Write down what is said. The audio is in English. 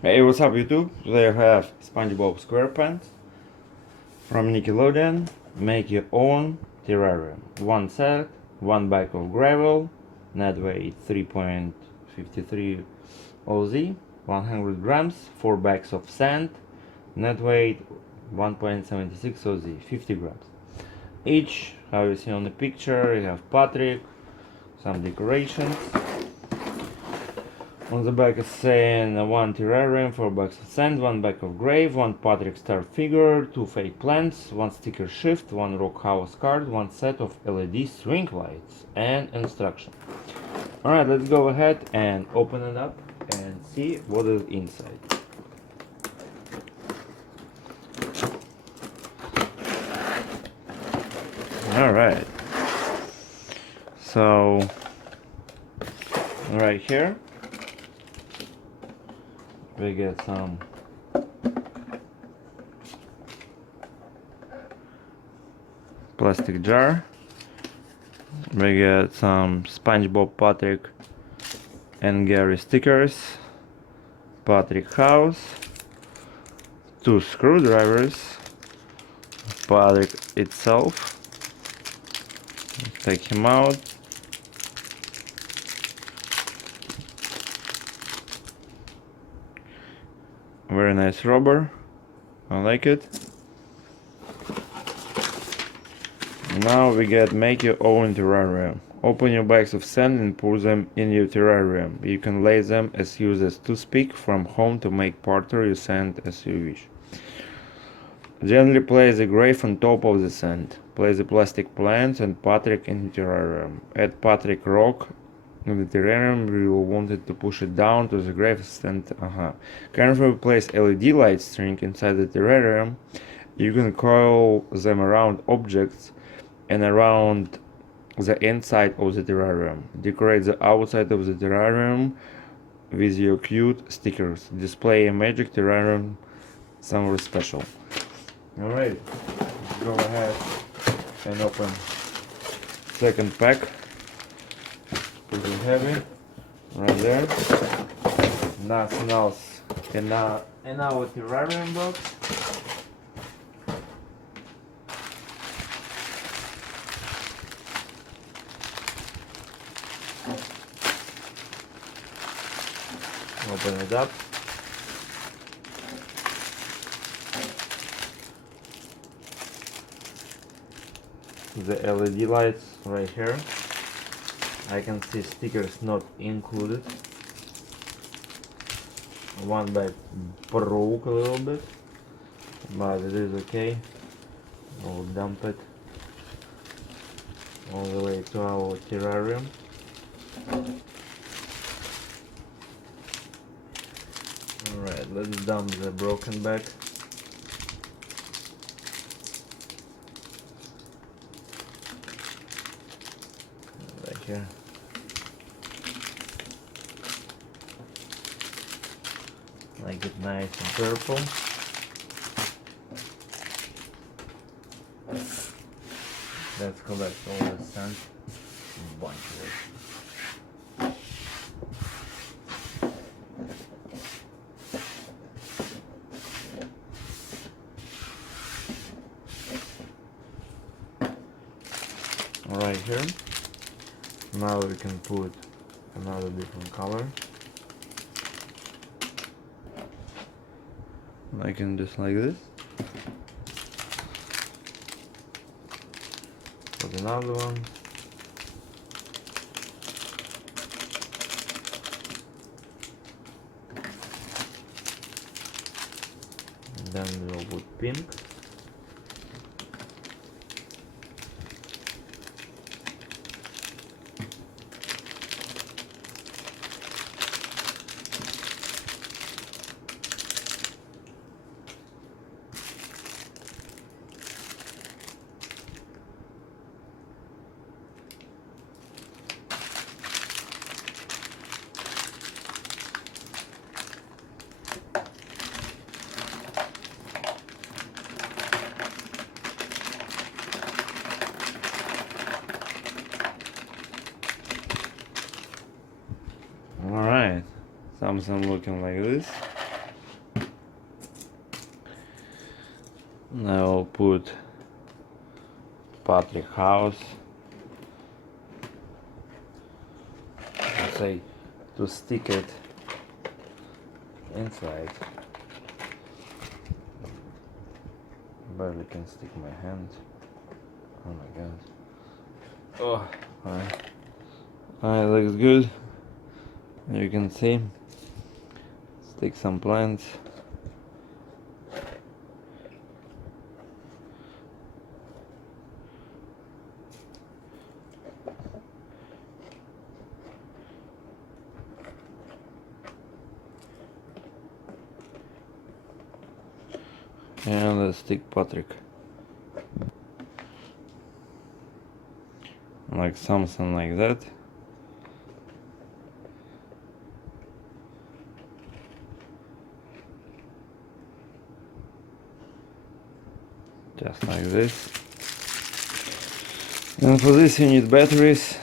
Hey, what's up YouTube? Today I have SpongeBob Squarepants from Nickelodeon. Make your own terrarium. One set, one bag of gravel, net weight 3.53 OZ, 100 grams, 4 bags of sand, net weight 1.76 OZ, 50 grams. Each, how you see on the picture, you have Patrick, some decorations. On the back it's saying 1 terrarium, 4 bags of sand, 1 bag of grave, 1 Patrick star figure, 2 fake plants, 1 sticker shift, 1 rock house card, 1 set of LED string lights, and instruction. Alright, let's go ahead and open it up and see what is inside. Alright, so right here we get some plastic jar, we get some SpongeBob, Patrick and Gary stickers, Patrick house, 2 screwdrivers, Patrick itself. Let's take him out. Very nice rubber, I like it. Now we get make your own terrarium. Open your bags of sand and pour them in your terrarium. You can lay them as use as toothpick from home to make part of your sand as you wish. Gently place the grave on top of the sand. Place the plastic plants and Patrick in the terrarium. Add Patrick rock in the terrarium. We will want it to push it down to the grave stand. Carefully place LED light string inside the terrarium. You can coil them around objects and around the inside of the terrarium. Decorate the outside of the terrarium with your cute stickers. Display a magic terrarium somewhere special. Alright, go ahead and open second pack. Pretty heavy, right there. Nothing else in our terrarium box. Open it up. The LED lights right here. I can see stickers not included. One bag broke a little bit, but it is okay. We'll dump it all the way to our terrarium. Alright, let's dump the broken bag. Right here. Make it nice and purple. Let's collect all the sand. A bunch of it. Right here. Now we can put another different color. I can just like this. Put another one. And then we'll put pink. Alright, something looking like this. Now I'll put Patrick house. Let's say to stick it inside. Barely can stick my hand. Oh my god. Oh, alright, looks good. You can see. Stick some plants. And let's stick Patrick. Like something like that. Just like this. And for this you need batteries.